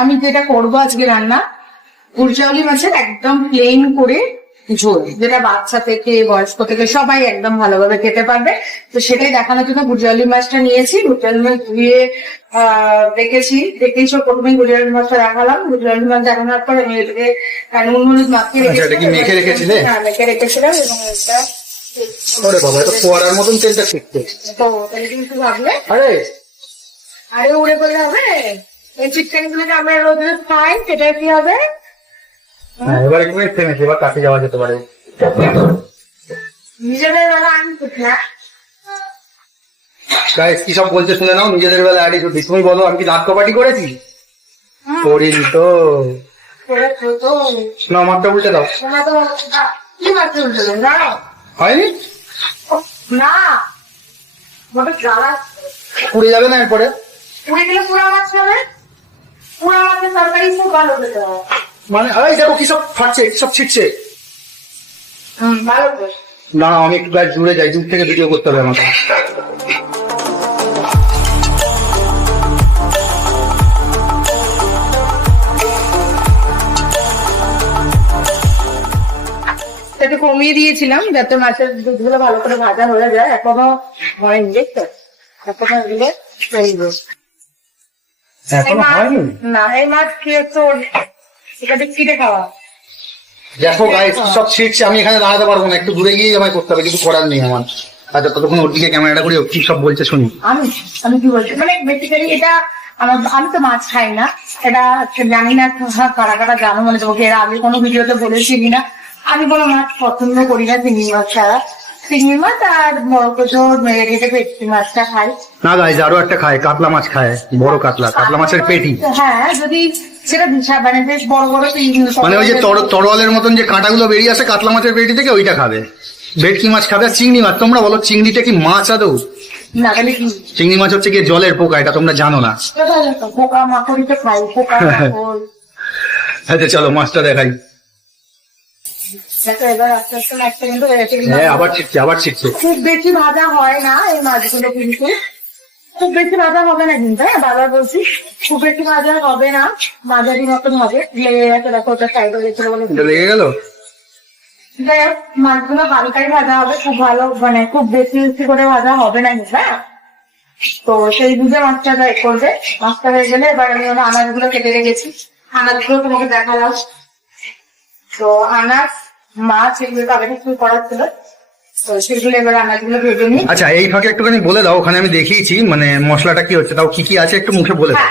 আমি যেটা করবো আজকে রান্না, গুরজাউলি মাছের একদম প্লেন করে ঝোল, যেটা বাচ্চা থেকে বয়স্ক থেকে সবাই একদম ভালোভাবে খেতে পারবে। তো সেটাই দেখানোর জন্য গুরজাউলি মাছটা নিয়েছি। গুরজাউলি মাছ ধুয়ে দেখেছি প্রথমে গুরজাউলি মাছটা দেখালাম। গুরজাউলি মাছ দেখানোর পর আমি এটাকে নুন হলুদ মাখিয়ে মেখে রেখেছিলে? মেখে রেখেছিলাম। এবং এটা ওরে বাবা, এটা ফোয়ারার মতন তেলটা শিখতে। তো তাহলে কিন্তু ভাবলে আরে উড়ে করলে হবে। এই চিকেন গুলোকে আমরা রোজ খাই, সেটা কি হবে? এবার একটু থেমেছে, এবার কাছে যাওয়া যেতে পারে। নিজেদের বেলা আমি কোথায় গাইস কি সব বলছে শুনে নাও। নিজেদের বেলা আড়ি ছুটি। তুমি বলো আমি কি দাঁত কপাটি করেছি? করিনি তো। না মাঠটা উল্টে দাও। কি মারতে উঠে হয়নি না, মোটে জ্বালা পুড়ে যাবে না এরপরে? পুড়ে গেলে পুরা মাছ হবে। পুরা মাছের তরকারি খুব ভালো খেতে হয়। মানে এই দেখো কি সব ফাটছে, সব ছিটছে। ভালো করে না আমি একটু গাছ জুড়ে যাই, দূর থেকে ভিডিও করতে হবে আমাকে। একটু কমিয়ে দিয়েছিলাম যাতে মাছের দুধগুলো ভালো করে ভাজা হয়ে যায়। এখনো হয়নি, দেখছো? এখনো দিলে এখনো হয়নি না। এই মাছ খেয়ে তো এটা কিনে খাওয়া। দেখো গাইস সব ছিটছে। আমি এখানে দাঁড়াতে পারবো না, একটু দূরে গিয়ে আমায় করতে হবে, কিছু করার নেই আমার। আচ্ছা ততক্ষণ ওর দিকে ক্যামেরাটা করি, কি সব বলছে শুনি। আমি কি বলছি, মানে বেসিক্যালি এটা আমি তো মাছ খাই না। এটা জানি না কারা কারা জানো, মানে তোমাকে এর আগে কোনো ভিডিওতে বলেছি কিনা। আমি কোনো মাছ পছন্দ করি না চিংড়ি মাছ ছাড়া। চিংড়ি মাছ আর বড় কোচো মেরে রেখে ভেটকি মাছটা খাই। না গাইস আরো একটা খায়, কাতলা মাছ খায়, বড় কাতলা মাছের পেটি। হ্যাঁ, যদি সেটা মানে বেশ বড় বড় মানে ওই যে তরোয়ালের মতন যে কাঁটাগুলো বেরিয়ে আসে কাতলা মাছের পেটি থেকে, ওইটা খাবে। ভেটকি মাছ খাবে। আর চিংড়ি মাছ, তোমরা বলো চিংড়িটা কি মাছ আদৌ? না, তাহলে কি? চিংড়ি মাছ হচ্ছে কি জলের পোকা, এটা তোমরা জানো না। পোকা মাকড়ি তো খাই, পোকা মাকড়। আচ্ছা চলো মাছটা দেখাই। এবার আস্তে আস্তে মাছটা কিন্তু হ্যাঁ আবার শিখছে। খুব বেশি ভাজা হয় না এই মাছগুলো, কিন্তু খুব বেশি ভাজা হবে না কিন্তু। হ্যাঁ বারবার বলছি, খুব বেশি ভাজা হবে না, মাঝারি মতন হবে। লেগে গেছে, দেখো ওটা সাইড হয়ে গেছিল বলে লেগে গেল। মাছগুলো হালকাই ভাজা হবে, খুব ভালো মানে খুব বেশি বেশি করে ভাজা হবে না কিন্তু। হ্যাঁ, তো সেই বুঝে মাছটা ট্রাই করবে। মাছটা হয়ে গেলে এবার আমি আনাজগুলো কেটে রেখেছি, আনাজগুলো তোমাকে দেখালাম। তো আনাজ মাছ এগুলো আগে একটু করার ছিল, তো সেগুলো এবার আনাজগুলো ভেজে নিই। আচ্ছা এই ফাঁকে একটুখানি বলে দাও, ওখানে আমি দেখিয়েছি মানে মশলাটা কি হচ্ছে, তাও কি কি আছে একটু মুখে বলে দাও।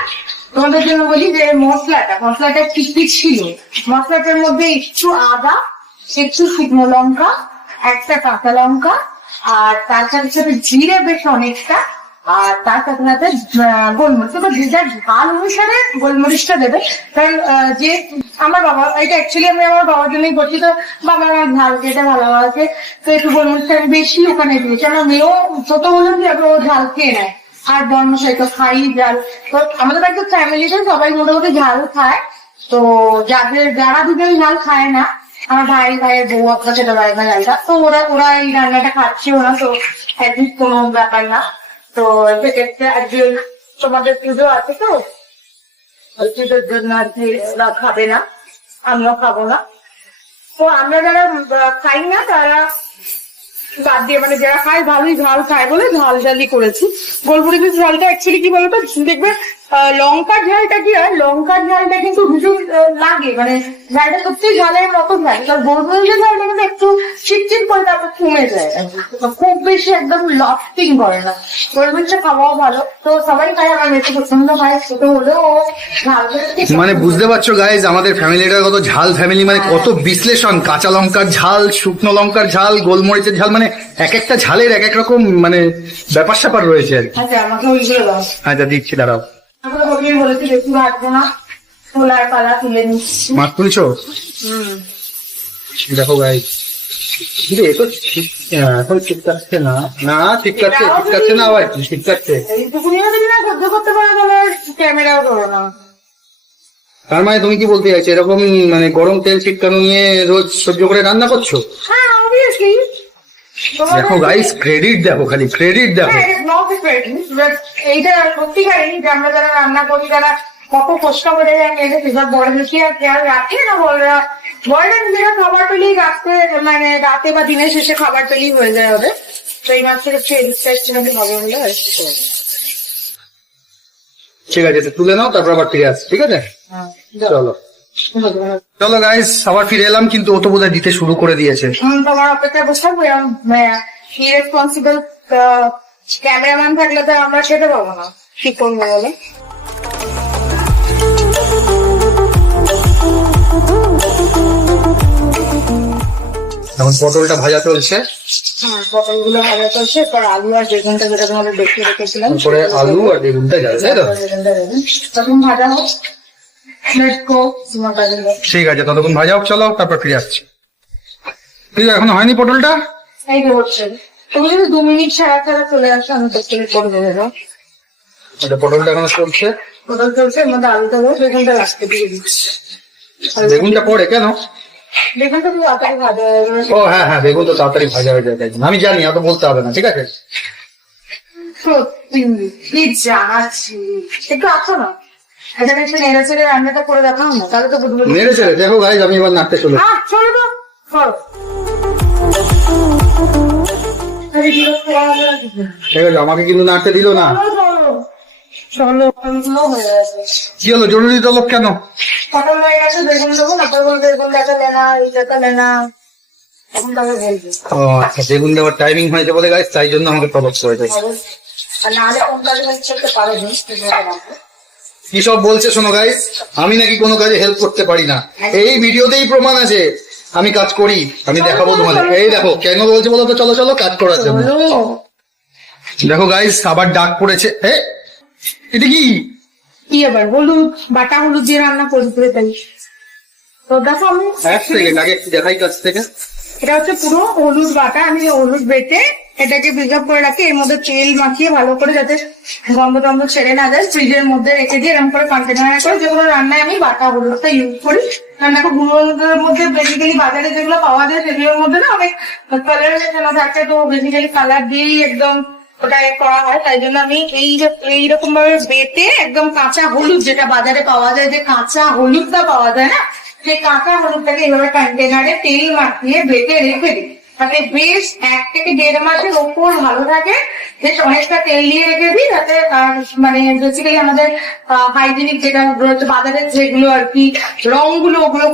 তোমাদের জন্য বলি যে মশলাটা কি কি ছিল। মশলাটার মধ্যে একটু আদা, একটু শুকনো লঙ্কা, একটা কাঁচা লঙ্কা, আর তার সাথে সাথে জিরে বেশ অনেকটা, আর তার সাথে সাথে গোলমরিচ। তো যে যার ঝাল অনুসারে গোলমরিচটা দেবে। কারণ যে আমার বাবা, এটা অ্যাকচুয়ালি আমি আমার বাবার জন্যই করছি। তো বাবা আমার ঝাল খেতে ভালোবাসে, তো একটু গোলমরিচটা আমি বেশি ওখানে দিয়েছি। আমার মেয়েও ছোট হলেও কি ও ঝাল খেয়ে নেয়, আর বর্মশাই তো খাই ঝাল। তো আমাদের বাড়িতে ফ্যামিলিতে সবাই মোটামুটি ঝাল খায়। তো যারা দুজন ঝাল খায় না, আমার ভাইয়ের বউ, আপনার ছোট ভাই ঝালটা, তো ওরা এই রান্নাটা খাচ্ছেও না। তো একদিন কোনো ব্যাপার না। তো একজন তোমাদের পুজো আছে, তো পুজোর জন্য আর কি ওরা খাবে না, আমিও খাবো না। তো আমরা যারা খাই না তারা বাদ দিয়ে, মানে যারা খায় ভালোই ঝাল খায় বলে ঝালই করেছি। গোলমরিচের ঝালটা অ্যাকচুয়ালি কি বলতো, দেখবে লঙ্কার ঝালটা কি হয়, লঙ্কার ঝালটা কিন্তু ভীষণ লাগে, মানে ঝালটা সত্যি ঝালের মতো লাগে। কারণ গোলমরিচের ঝালটা কিন্তু একটু চিটচিট করে তারপর কমে যায়, খুব বেশি একদম লাস্টিং করে না। গোলমরিচটা খাওয়াও ভালো, তো সবাই খায়, আমার বেশি পছন্দ হয়। ছোট হলেও ঝাল মানে বুঝতে পারছো গাইজ আমাদের ফ্যামিলিটা কত ঝাল ফ্যামিলি, মানে কত বিশ্লেষণ। কাঁচা লঙ্কার ঝাল, শুকনো লঙ্কার ঝাল, গোলমরিচের ঝাল, মানে এক একটা ঝালের এক এক রকম মানে ব্যাপার স্যাপার রয়েছে আর কি। আচ্ছা আমাকে ওইগুলো দাও। আচ্ছা দিচ্ছি দাঁড়াও। আমরা বলেছি বেশি ভাজবো না, তোলার পালা তুলে নিচ্ছি। মাছ তুলছো? দেখো গাইজ কিন্তু এ তো এখন ঠিক কাটছে না। না ঠিক কাটছে না, আবার ঠিক কাটছে। এইটুকুনিও যদি না সহ্য করতে পারো তাহলে ক্যামেরাও করো না। তার মানে তুমি কি বলতে চাইছো এরকম মানে গরম তেল ছিটকানো নিয়ে রোজ সহ্য করে রান্না করছো? হ্যাঁ অবভিয়াসলি। দেখো গাইস ক্রেডিট দেখো, খালি ক্রেডিট দেখো। এইটা সত্যিকারই যে আমরা যারা রান্না করি, যারা কত কষ্ট করে এনেছে এবার বড়দের কি আর খেয়াল রাখে না বড়রা নিজেরা খাবার পেলেই রাখতে মানে রাতে বা দিনের শেষে খাবার পেলেই হয়ে যায় ওদের। তো এই মাছটা একটু এক্সপেক্টেশনালি হবে বলে ঠিক আছে, তো তুলে নাও, তারপর আবার ফিরে আসছি, ঠিক আছে? চলো চলো গাইস, আবার ফিরে এলাম, কিন্তু ও তো বোধহয় দিতে শুরু করে দিয়েছে। তোমার অপেক্ষা বসে থাকবো, ইরেসপন্সিবল ক্যামেরাম্যান থাকলে তো আমরা খেতে পাবো না, কি করবো বলে। এখন পটলটা ভাজা চলছে, পটলগুলো ভাজা চলছে, এরপর আলু আর বেগুনটা যেটা তোমাদের দেখিয়ে রেখেছিলাম, তারপরে আলু আর বেগুনটা যাবে, তাই তো? তখন ভাজা হোক, লেটস গো তোমার কাজে। ঠিক আছে, ততক্ষণ ভাজা হোক, চলো তারপর ফিরে আসছি। ঠিক আছে, এখনো হয়নি পটলটা? এই তো হচ্ছে, তুমি যদি 2 মিনিট ছাড়া ছাড়া চলে আসো আমি টেস্ট করে দেবো। আচ্ছা, পটলটা এখনো চলছে, পটল চলছে, এর মধ্যে আলুটা দেবো, বেগুনটা লাস্টে দিয়ে দিচ্ছি। বেগুনটা পরে কেন? বেগুনটা খুব তাড়াতাড়ি ভাজা হয়ে যাবে। ও হ্যাঁ হ্যাঁ, বেগুন তো তাড়াতাড়ি ভাজা হয়ে যায়, তাই জন্য। আমি জানি, অত বলতে হবে না, ঠিক আছে? সত্যি কি জানাচ্ছি, একটু আসো না, এখানে একটু নেড়ে চেড়ে রান্নাটা করে দেখাও না, তাহলে তো বুঝবো। নেড়ে চেড়ে দেখো গাইজ, আমি এবার নাড়তে চলে। চলো তো করো। ঠিক আছে, আমাকে কিন্তু নাড়তে দিল না। চলো ওগুলো হয়ে গেছে। কি হলো, জরুরি তলব কেন? পটল হয়ে গেছে, বেগুন দেবো না, তারপর বেগুন দেখালে না, এই দেখালে না, এখন তাকে বলবো। ও আচ্ছা, বেগুন দেওয়ার টাইমিং হয়েছে বলে গাইজ, তাই জন্য আমাকে তলব করে দেয়। আর না হলে কোন কাজে হেল্প করতে পারো নি, কি সব বলছে শোনো গাইজ, আমি নাকি কোনো কাজে হেল্প করতে পারি না। এই ভিডিওতেই প্রমাণ আছে আমি কাজ করি, আমি দেখাবো তোমাদের। এই দেখো কেন বলছে বলো তো, চলো চলো কাজ করার জন্য। দেখো গাইজ, আবার ডাক পড়েছে। এটা কি? কি আবার হলুদ, বাটা হলুদ দিয়ে রান্না করি পুরো তাই। তো দেখো আমি এক সেকেন্ড আগে একটু দেখাই কাছ থেকে। এটা হচ্ছে পুরো হলুদ বাটা, আমি হলুদ বেটে এটাকে প্রিজার্ভ করে রাখি, এর মধ্যে তেল মাখিয়ে ভালো করে যাতে গন্ধ টন্ধ ছেড়ে না যায়, ফ্রিজের মধ্যে রেখে দিয়ে এরকম করে কন্টেনারে করে, যেগুলো রান্নায় আমি বাটা হলুদটা ইউজ করি। কারণ দেখো গুঁড়োর মধ্যে বেসিক্যালি বাজারে যেগুলো পাওয়া যায় সেগুলোর মধ্যে না অনেক কালার মেশানো থাকে, তো বেসিক্যালি কালার দিয়েই একদম ওটা করা হয়। তাই জন্য আমি এইরকম ভাবে বেটে একদম কাঁচা হলুদ, যেটা বাজারে পাওয়া যায়, যে কাঁচা হলুদটা পাওয়া যায় না, সেই কাঁচা হলুদটাকে এইভাবে কন্টেনারে তেল মাখিয়ে বেটে রেখে দিই, মানে বেশ 1 থেকে 1.5 মাসের ওপর ভালো থাকে। বেশ অনেকটা তেল দিয়ে রেখে দিই, যাতে মানে বেসিক্যালি আমাদের হাইজেনিক যেটা রয়েছে বাজারের যেগুলো আর কি রংগুলো, ওগুলো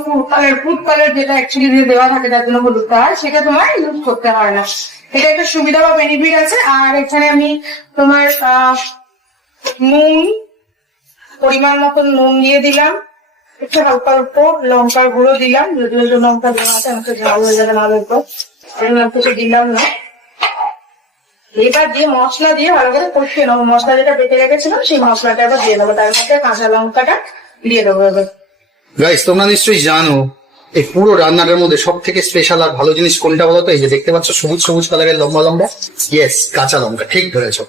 ফুড কালার যেটা অ্যাকচুয়ালি দেওয়া থাকে যার জন্য হলুদটা হয়, সেটা তোমার ইউজ করতে হয় না। এটা একটা সুবিধা বা বেনিফিট আছে। আর এখানে আমি তোমার নুন, পরিমাণ মতন নুন দিয়ে দিলাম, একটু হালকা অল্প লঙ্কার গুঁড়ো দিলাম, যদিও লঙ্কা দেওয়া আছে আমাকে ঝাল হয়ে যাবে না, অল্প কিছু দিলাম না। এবার দিয়ে মশলা দিয়ে ভালো করে কষিয়ে নেবো, মশলা যেটা বেটে রেখেছিলাম সেই মশলাটা এবার দিয়ে দেবো, তার মধ্যে কাঁচা লঙ্কাটা দিয়ে দেবো এবার। গাইস, তোমরা নিশ্চয়ই জানো এই পুরো রান্নাটার মধ্যে সব থেকে স্পেশাল আর ভালো জিনিস কোনটা বলতো? এই যে দেখতে পাচ্ছ সবুজ সবুজ কালারের লম্বা লম্বা, ইয়েস, কাঁচা লঙ্কা, ঠিক ধরেছো।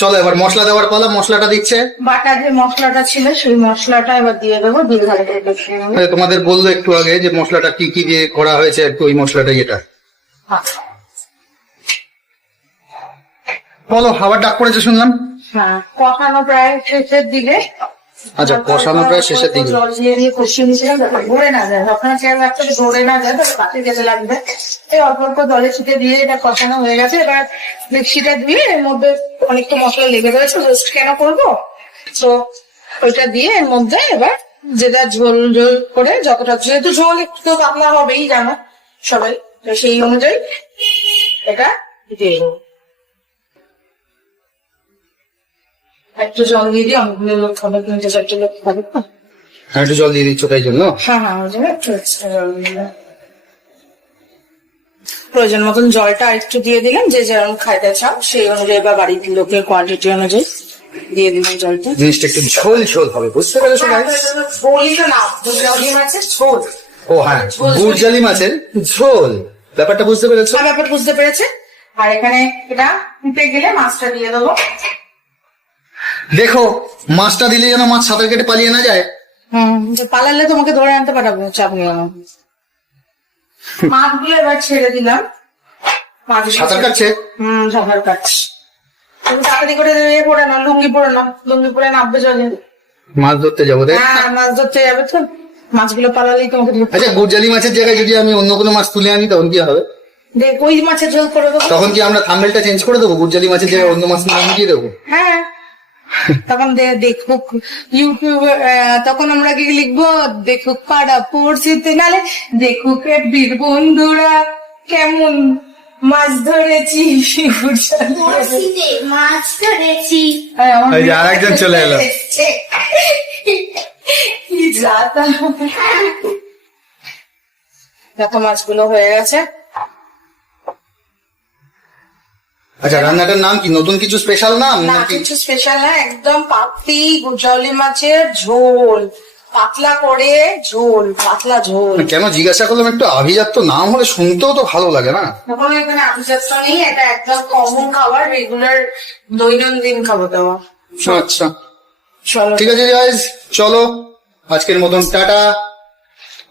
চলো এবার মশলা দেওয়ার পালা। মশলাটা দিচ্ছে বাটা যে মশলাটা ছিল সেই মশলাটা এবার দিয়ে দেবো, দিয়ে ভালো করে কষিয়ে নেবো। তোমাদের বললো একটু আগে যে মশলাটা কি কি দিয়ে করা হয়েছে, একটু ওই মশলাটাই এটা বলো। আবার ডাক পড়েছে শুনলাম। হ্যাঁ, কষানো প্রায় শেষের দিকে। আচ্ছা, কষানো প্রায় শেষের দিকে। জল দিয়ে দিয়ে কষিয়ে নিয়েছিলাম যাতে ধরে না যায়, যখন খেয়াল রাখতে ধরে না যায় তাহলে কাছে যেতে লাগবে। এই অল্প অল্প জলে ছিটে দিয়ে এটা কষানো হয়ে গেছে। এবার মিক্সিটা দিয়ে এর মধ্যে অনেকটা মশলা লেগে রয়েছে, রোস্ট কেন করবো, তো ওইটা দিয়ে এর মধ্যে এবার যেটা ঝোল ঝোল করে, যতটা যেহেতু ঝোল একটু পাতলা হবেই জানো সবাই, তো সেই অনুযায়ী এটা দিয়ে দেবো। একটু জল দিয়ে দিই, অনেকগুলো লোক খাবে, 3-4টা লোক খাবে তো। হ্যাঁ, একটু জল দিয়ে দিচ্ছ তাই জন্য। হ্যাঁ হ্যাঁ, ওই জন্য একটু extra জল দিলাম। প্রয়োজন মতন জলটা একটু দিয়ে দিলাম, যে যেরকম খাইতে চাও সেই অনুযায়ী বা বাড়ির লোকের কোয়ান্টিটি অনুযায়ী দিয়ে দিলাম জলটা। জিনিসটা একটু ঝোল ঝোল হবে, বুঝতে পেরেছো গাইস? বলি তো না, গুজরাটি মাছের ঝোল। ও হ্যাঁ, গুড়জালি মাছের ঝোল, ব্যাপারটা বুঝতে পেরেছো? ব্যাপার বুঝতে পেরেছে। আর এখানে এটা ফুটে গেলে মাছটা দিয়ে দেবো। দেখো, মাছটা দিলে যেন মাছ সাঁতার কেটে পালিয়ে না যায়। পালালে তোমাকে ধরে আনতে পাঠাবো, চাপ নিও না। মাছগুলো এবার ছেড়ে দিলাম। সাঁতার কাটছে? সাঁতার কাটছে। তুমি তাড়াতাড়ি করে পড়ে না, লুঙ্গি পরে না, লুঙ্গি পরে নামবে জলে। মাছ ধরতে যাবো তাই? হ্যাঁ মাছ ধরতে যাবে তো, মাছগুলো পালালেই তোমাকে ধরতে আচ্ছা, গুড়জালি মাছের জায়গায় যদি আমি অন্য কোনো মাছ তুলে আনি তখন কি হবে? দেখ ওই মাছের ঝোল করে দেবো। তখন কি আমরা থাম্বেলটা চেঞ্জ করে দেবো, গুড়জালি মাছের জায়গায় অন্য মাছ নাম দিয়ে দেবো? হ্যাঁ তখন দেখুক ইউটিউবে, তখন আমরা কি লিখবো, দেখুক পাড়া পড়ছিতে, নালে দেখুক এ বীর বন্ধুরা কেমন মাছ ধরেছি। বড়শিতে মাছ ধরেছি। এই যে আরেকজন চলে এলো। কি জ্বালা। দেখো মাছগুলো হয়ে গেছে। আচ্ছা, রান্নাটার নাম কি, নতুন কিছু স্পেশাল নাম না নাকি? কিছু স্পেশাল না, একদম পাতি গুজলি মাছের ঝোল, পাতলা করে ঝোল, পাতলা ঝোল। কেন জিজ্ঞাসা করলাম, একটু আভিজাত্য নাম হলে শুনতেও তো ভালো লাগে না? তখন এখানে আভিজাত্য নেই, এটা একদম কমন খাবার, রেগুলার দৈনন্দিন খাবার দাওয়া। আচ্ছা চলো ঠিক আছে গাইস, চলো আজকের মতন টাটা,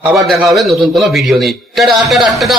আবার দেখা হবে নতুন কোনো ভিডিও নিয়ে। Tata tata tata.